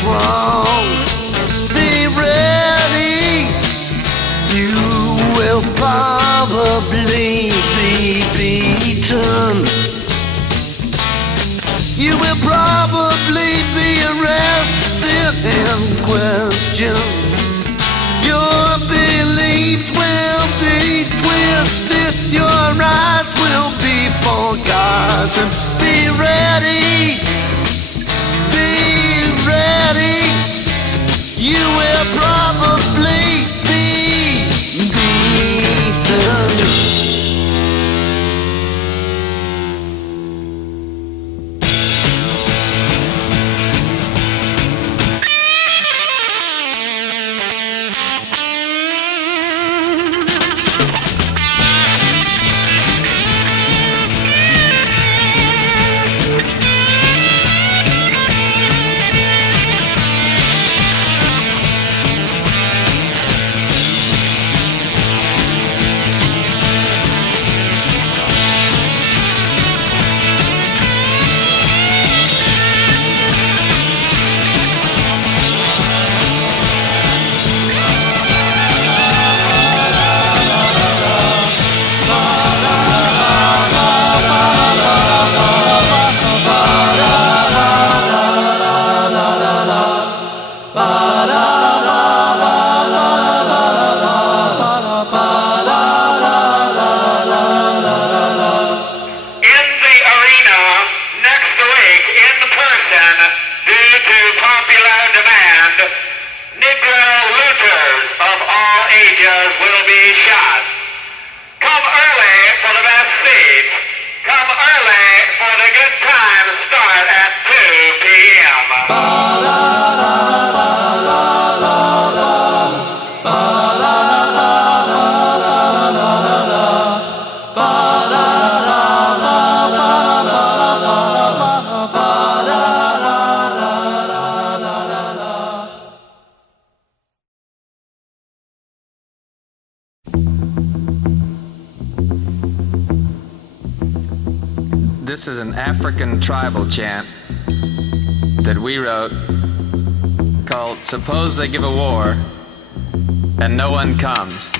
is wrong. Be ready. You will probably be beaten. You will probably be arrested and questioned. Your beliefs will be twisted. Your rights will be forgotten. Be ready. Be ready. You will probably be beaten. This is an African tribal chant that we wrote called Suppose They Give a War and No One Comes.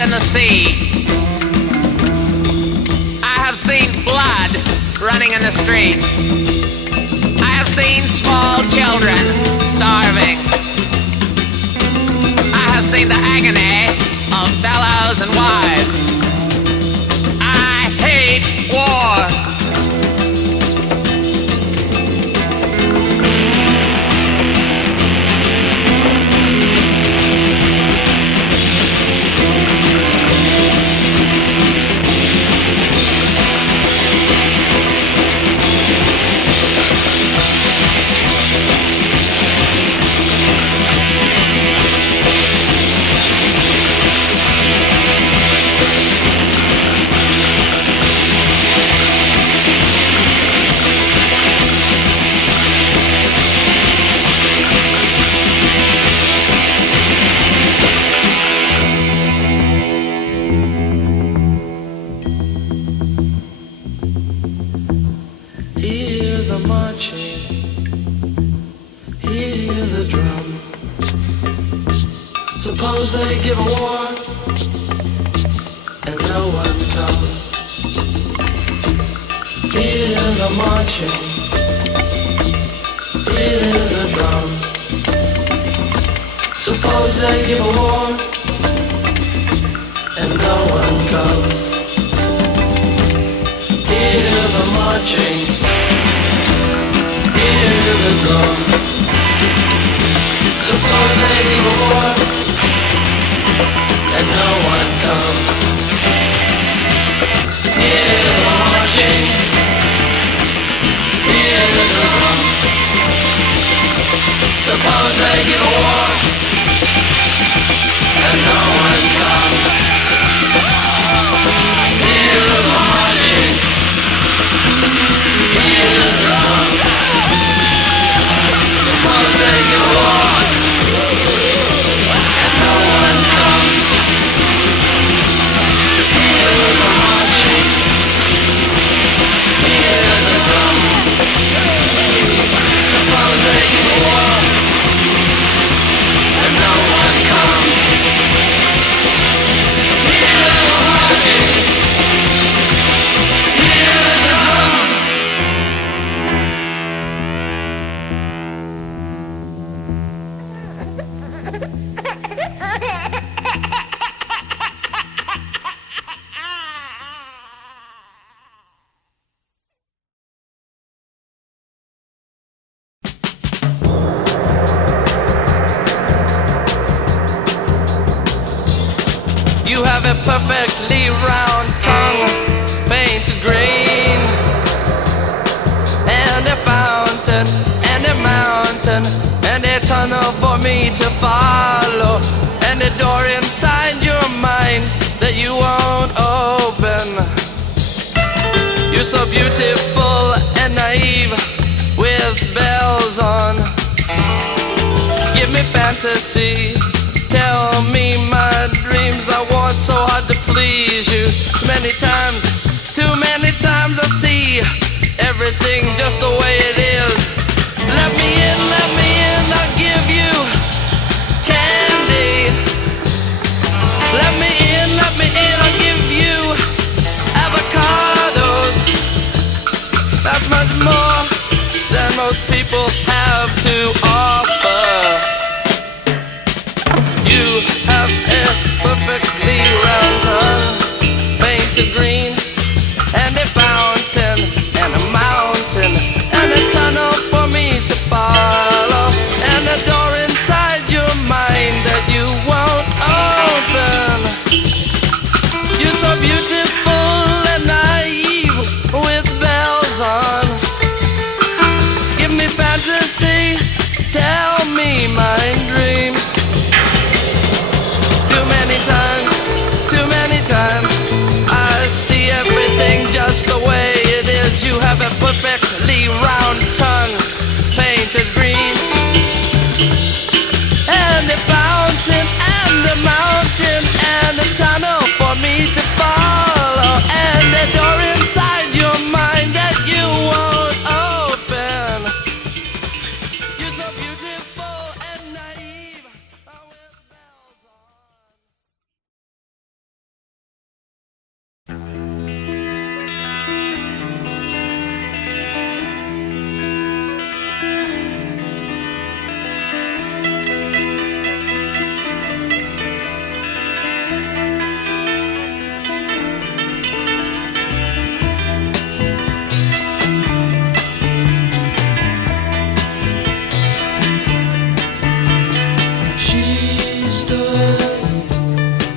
And the sea. I have seen blood running in the street. I have seen small children starving. I have seen the agony of fellows and wives. I hate war. Suppose they give a war and no one comes. Hear the marching, hear the drums. Suppose they give a war and no one comes. Hear the marching, hear the drums. Suppose they give a war and no one comes. Hear the marching, they give a war, and no one comes. Hear the marching, hear the drums. Suppose they give a war, and no one comes. Hear the marching, hear the drums. Suppose they give a war, and no one comes. Hear the marching, hear the drums. You have a perfectly round tongue, painted green, and a fountain, and a mountain, and a tunnel for me to follow, and a door inside your mind that you won't open. You're so beautiful and naive with bells on. Give me fantasy, tell me my dreams. I want so hard to please you. Too many times I see everything just the way it is. Let me in, I'll give you candy. Let me in, I'll give you avocados. That's much more than most people have to offer. You have a perfectly round tongue, painted green, and a fountain, and a mountain, and a tunnel for me to follow, and a door inside your mind that you won't open. You're so beautiful and naive with bells on. Give me fantasy, tell me my dreams. Too many times, I see everything just the way it is. You have a perfectly round tongue, painted green, and a fountain, and a mountain, and a tunnel for me to follow, and a door inside your mind that you won't open. You're so beautiful and naive with bells on. She stood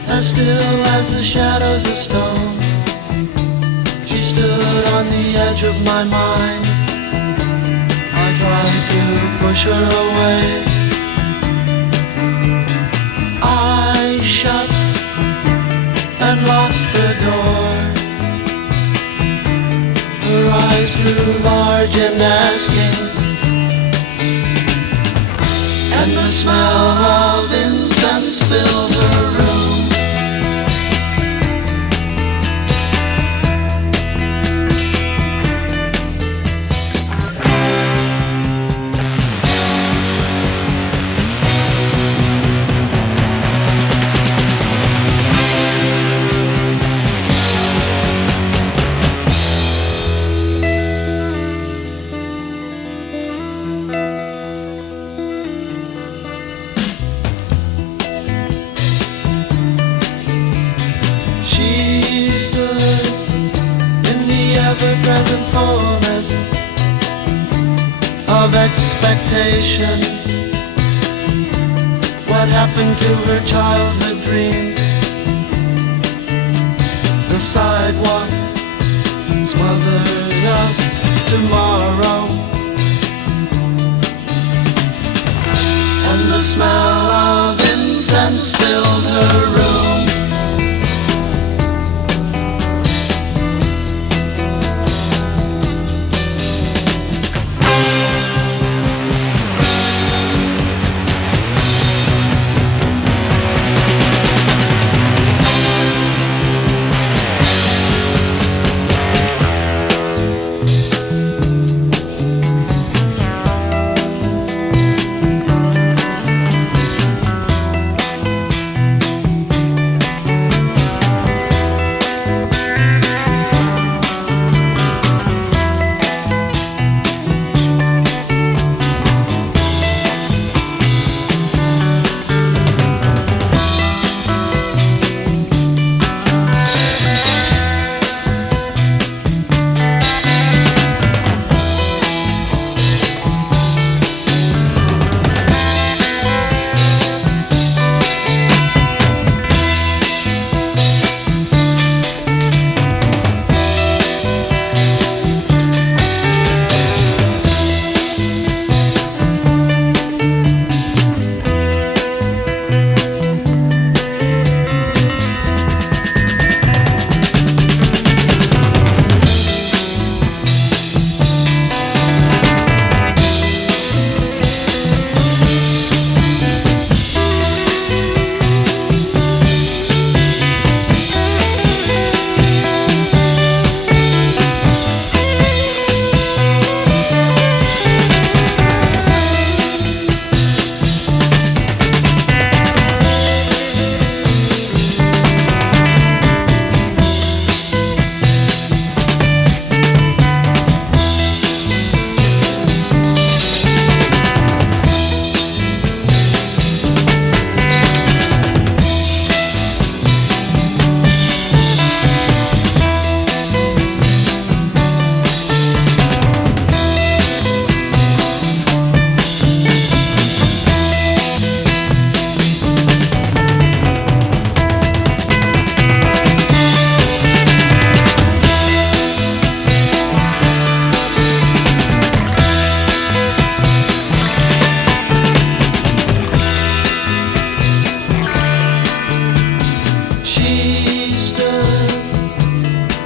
as still as the shadows of stone. She stood on the edge of my mind. I tried to push her away. I shut and locked the door. Her eyes grew large and asking, and the smell of incense filled her room. ever-present fullness of expectation. What happened to her childhood dreams? The sidewalk smothers us tomorrow, and the smell of incense filled her room.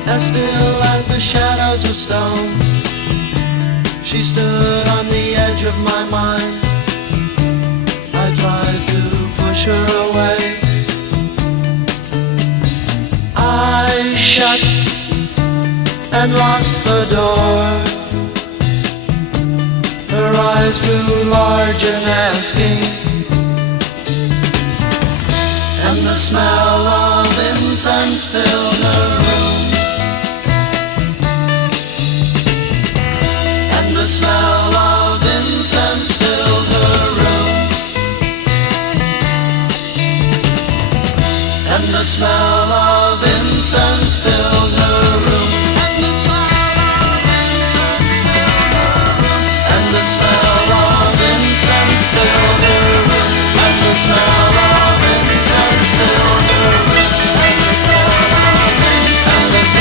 As still as the shadows of stone, she stood on the edge of my mind. I tried to push her away. I shut and locked the door. Her eyes grew large and asking, and the smell of incense filled her room. The smell of incense filled her room. And the smell of incense filled her room. And the smell of incense filled her room. And the smell of incense filled her room. And the smell of incense filled her room. And the smell of incense.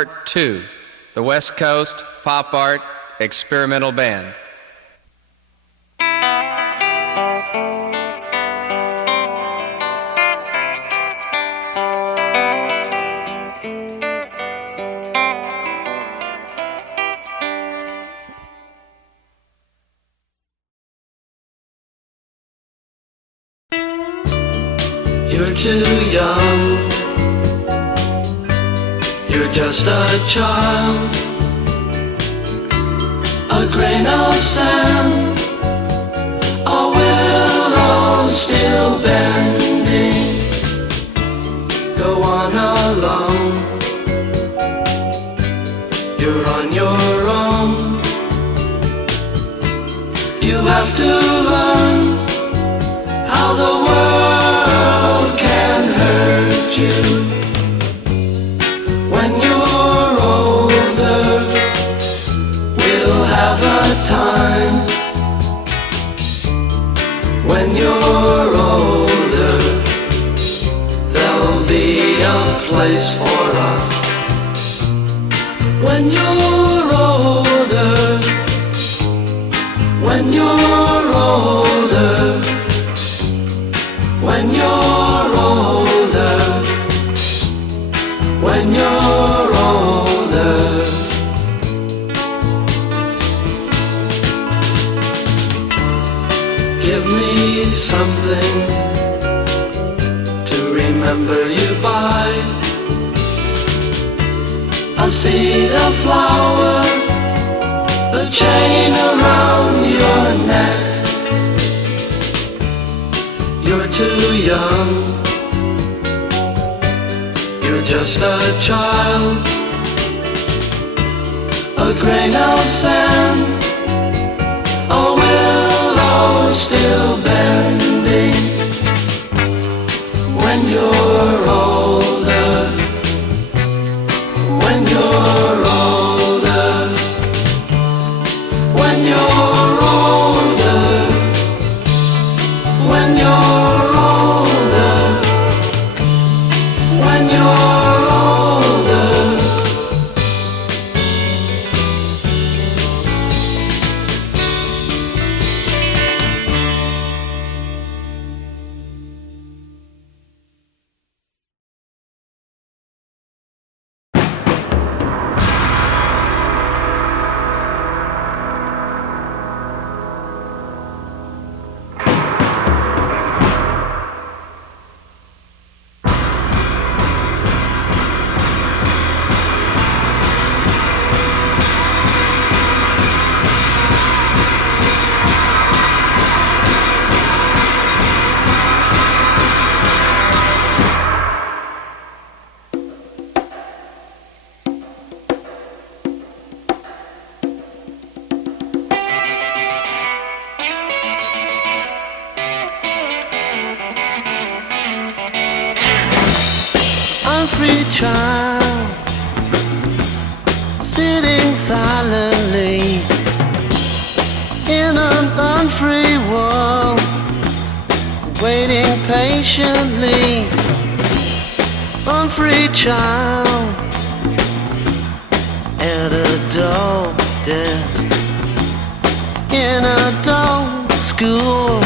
Part 2, the West Coast Pop Art Experimental Band. You're too young, you're just a child, a grain of sand, a willow still bending. Go on alone, you're on your own. You have to learn how the world can hurt you. When you're older, we'll have a time. When you're older, there'll be a place for us. When you're older, when you're older, when you're older, when you're older. Give me something to remember you by. A seed, a flower, the chain around your neck. You're too young, you're just a child, a grain of sand, a willow still bending. When you're older, when you're older, when you're older, when you're older, when you're older. Unfree child, sitting silently in an unfree world, waiting patiently. Unfree child at a dull desk in a dull school.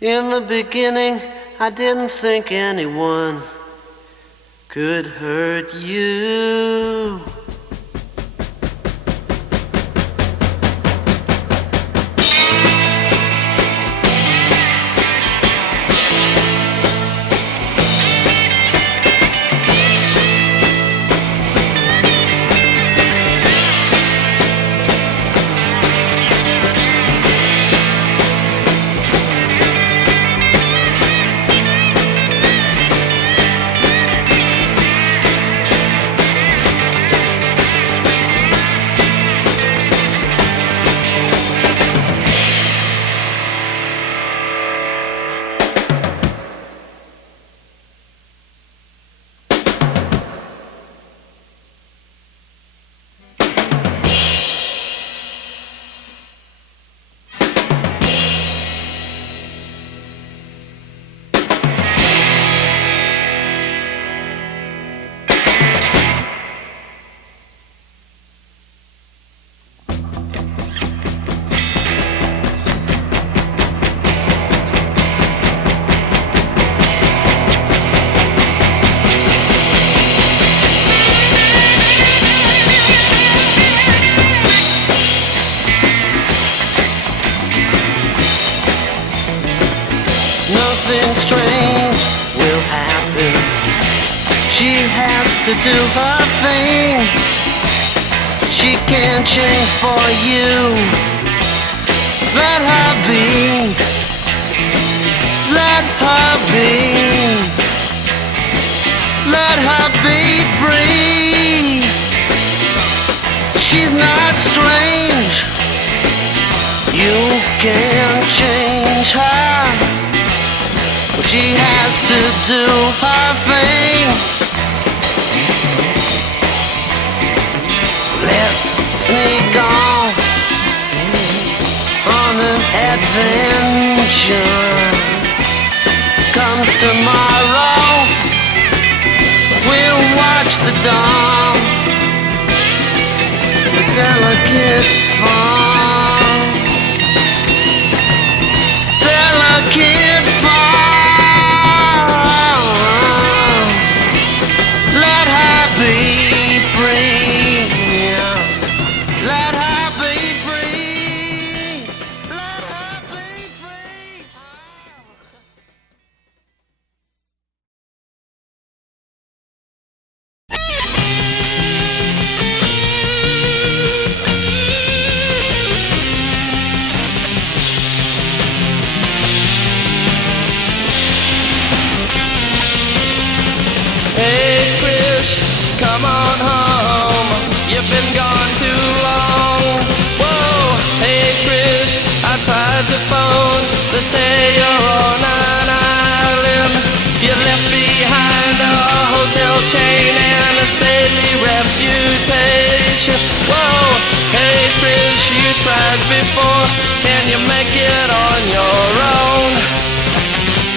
In the beginning, I didn't think anyone could hurt you. to do her thing. She can't change for you. Let her be. Let her be. Let her be free. She's not strange. You can't change her. But she has to do her thing. Let's sneak off on an adventure. Comes tomorrow, we'll watch the dawn. The delicate fall. Delicate fall. Let her be free. Let her be free. Let her be free. Hey Trish, come on home. You've been gone too long. Whoa, hey Trish, I tried to phone. They say you're on an island. You left behind a hotel chain and a stately reputation. Whoa, hey Trish, you tried before. Can you make it on your own?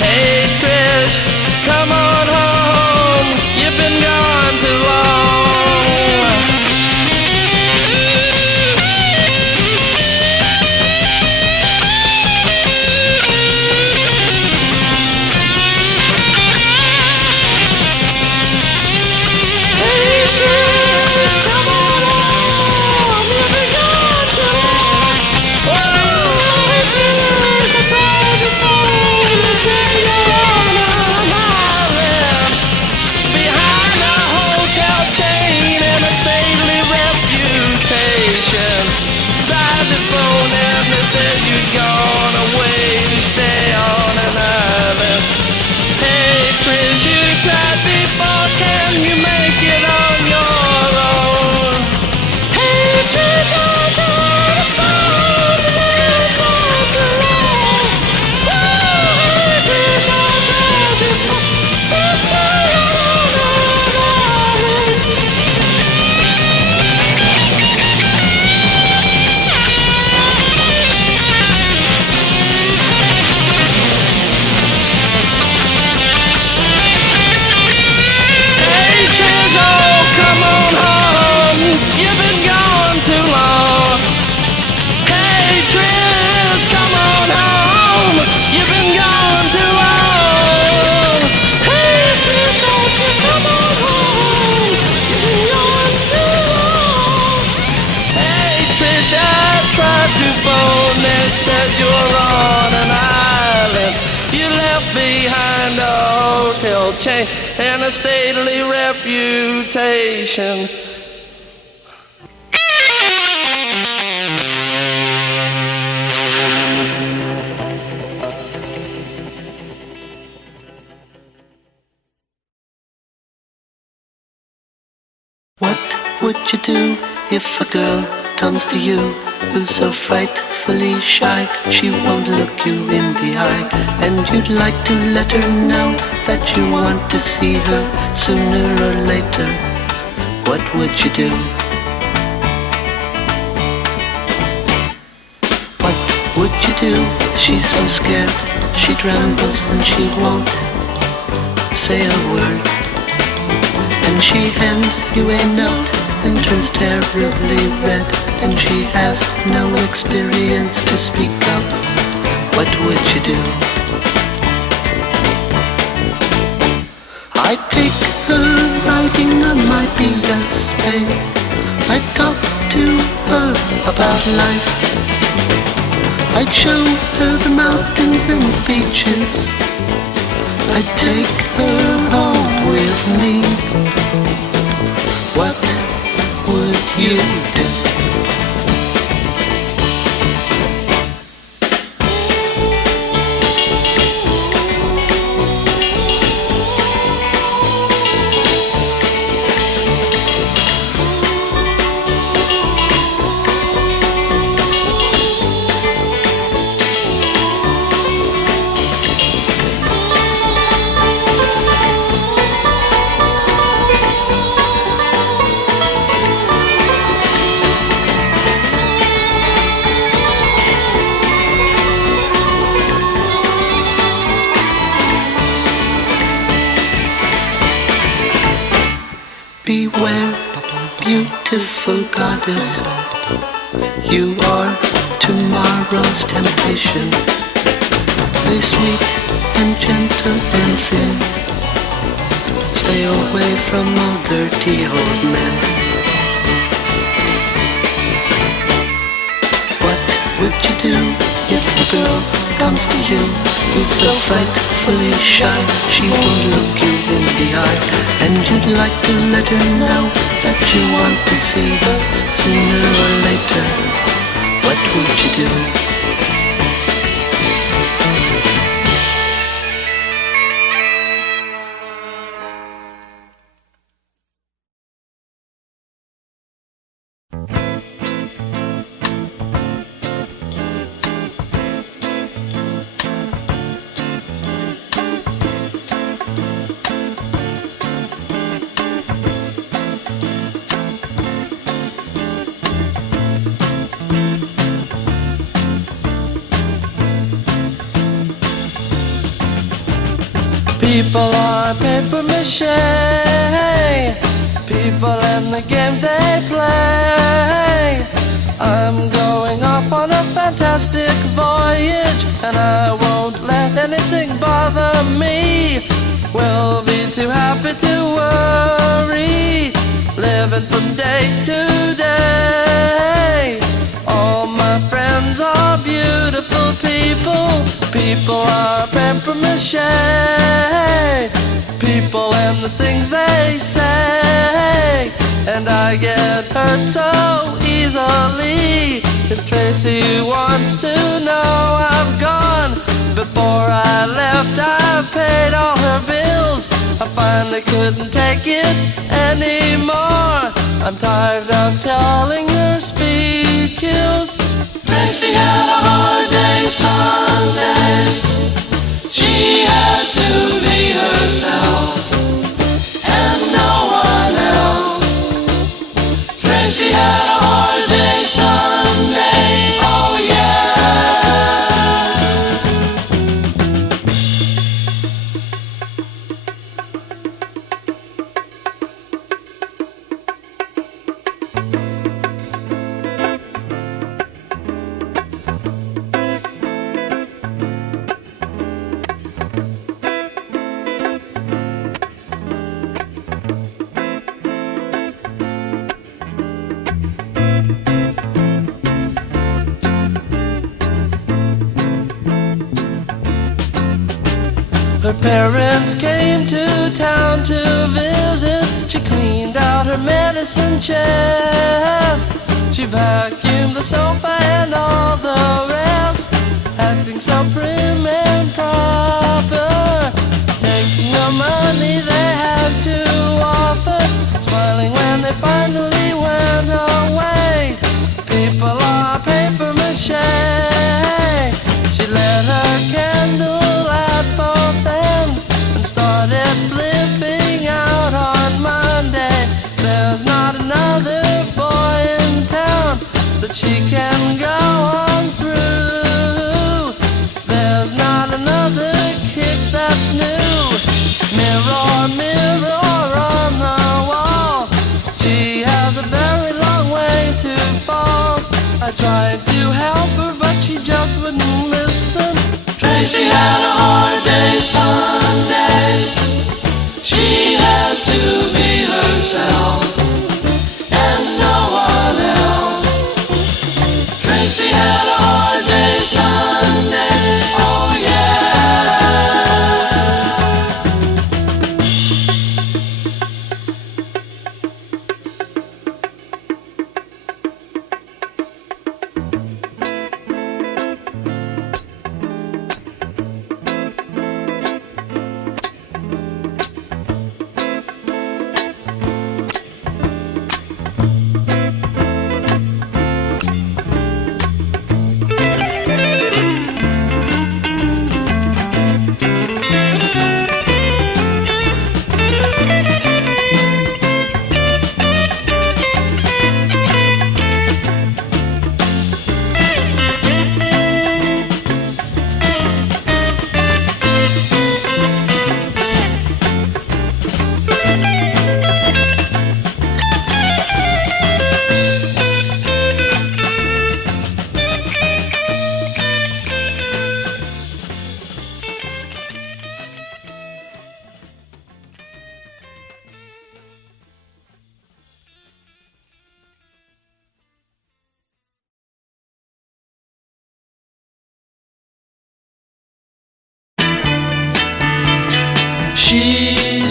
Hey Trish, come on home. You've been gone too long. Hey Trish, come on home. You've been gone too long. Whoa, hey Trish, I tried to phone. They say you're on an island. Behind a hotel chain and a stately reputation. Tried to phone and they said you'd gone away to stay on an island. Hey Trish, you tried before, can you make it on your own? Hey Trish, I tried to phone and you've gone too long. Whoa, hey Trish, I tried before. They say you're on an island. Hey Trish, oh come on home. You've been gone too long. Hey Trish, come on home. You've been gone too long. Hey Trish, won't you come on home? You've been gone too long. Hey Trish, I tried to phone. They said you're on an island. You left behind a hotel chain and a stately reputation. What would you do if a girl comes to you who's so frightfully shy she won't look you in the eye, and you'd like to let her know that you want to see her sooner or later? What would you do? What would you do? She's so scared, she trembles and she won't say a word. And she hands you a note and turns terribly red, and she has no experience to speak of. What would you do? I'd take her riding on my PSA. I'd talk to her about life. I'd show her the mountains and the beaches. I'd take her home with me. what would you do? Beware, beautiful goddess, you are tomorrow's temptation. Play sweet and gentle and thin, stay away from all dirty old men. What would you do if a girl comes to you who's so frightfully shy she won't look you in the eye, and you'd like to let her know that you want to see her sooner or later? What would you do? People are paper mache, people and the games they play. I'm going off on a fantastic voyage, and I won't let anything bother me. We'll be too happy to worry, living from day to day. All my friends are beautiful people, people are paper mache, people and the things they say. And I get hurt so easily. If Tracy wants to know I've gone, before I left I paid all her bills. I finally couldn't take it anymore. I'm tired of telling her speed kills. Tracy had a hard day Sunday. She had to be herself and no one else. Tracy had a hard day Sunday, oh yeah. Her parents came to town to visit. She cleaned out her medicine chest. She vacuumed the sofa and all the rest, acting so prim and proper, taking the money they had to offer, smiling when they finally went away. People are paper mache. She lit her candle at both ends and started flipping out on Monday. There's not another boy in town that she can go on through. There's not another kick that's new. Mirror, mirror on the wall, she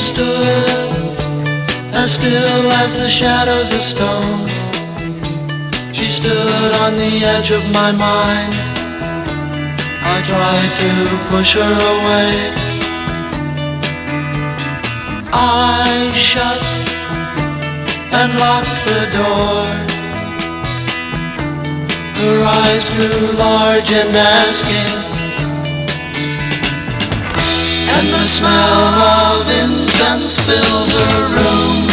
stood as still as the shadows of stones. She stood on the edge of my mind. I tried to push her away. I shut and locked the door. Her eyes grew large and asking, and the smell of incense filled her room.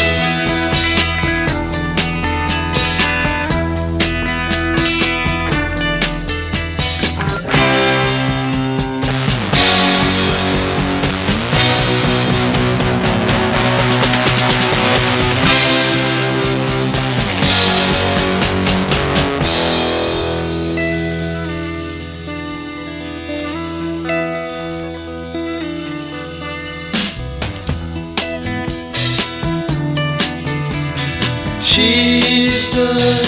She stood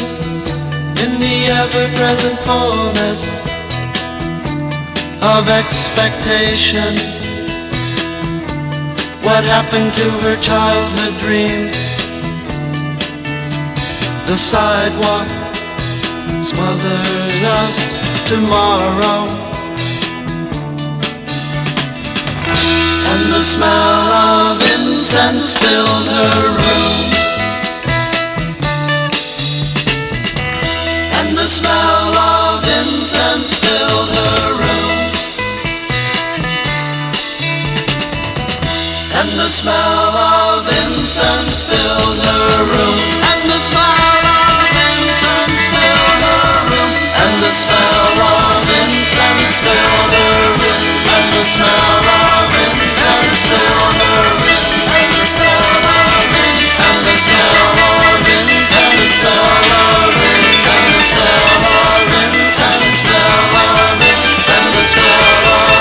in the ever-present fullness of expectation. What happened to her childhood dreams? The sidewalk smothers us tomorrow, and the smell of incense filled her room. The smell of incense filled her room. And the smell of incense filled her room. And the smell of incense filled her room. And the smell of incense filled her room. And the smell of incense filled her room. And the smell of incense. And the smell of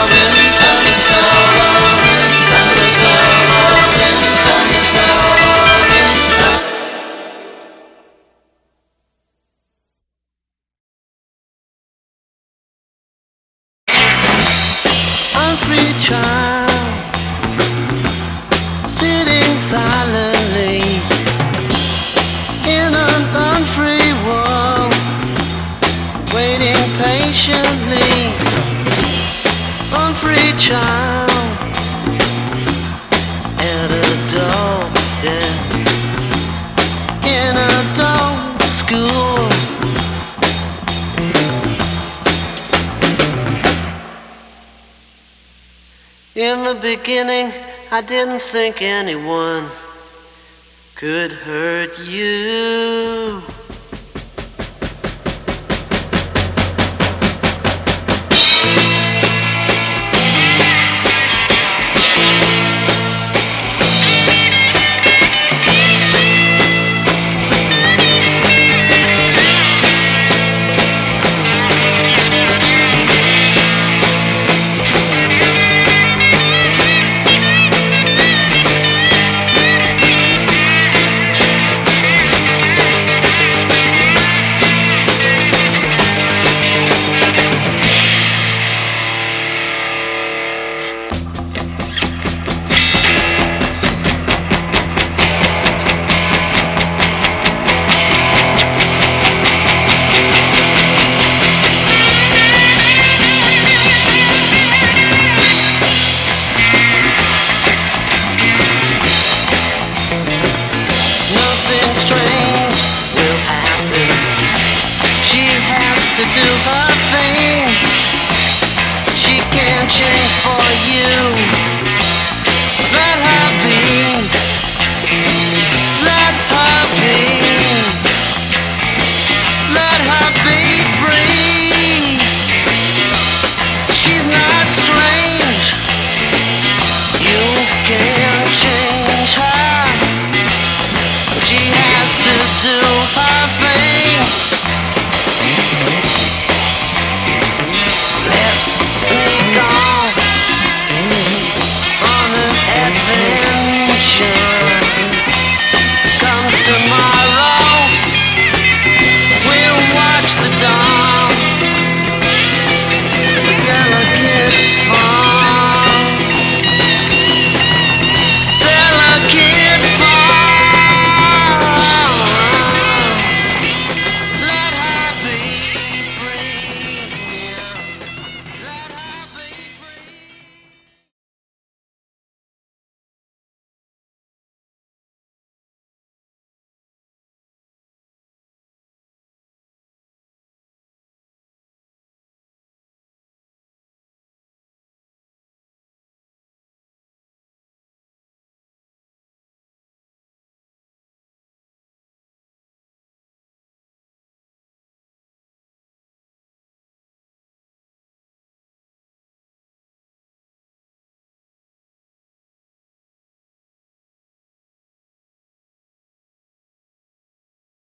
incense filled her room. Unfree child, sitting silently in an unfree world, waiting patiently. Unfree child at a dull desk in a dull school. In the beginning, I didn't think anyone could hurt you.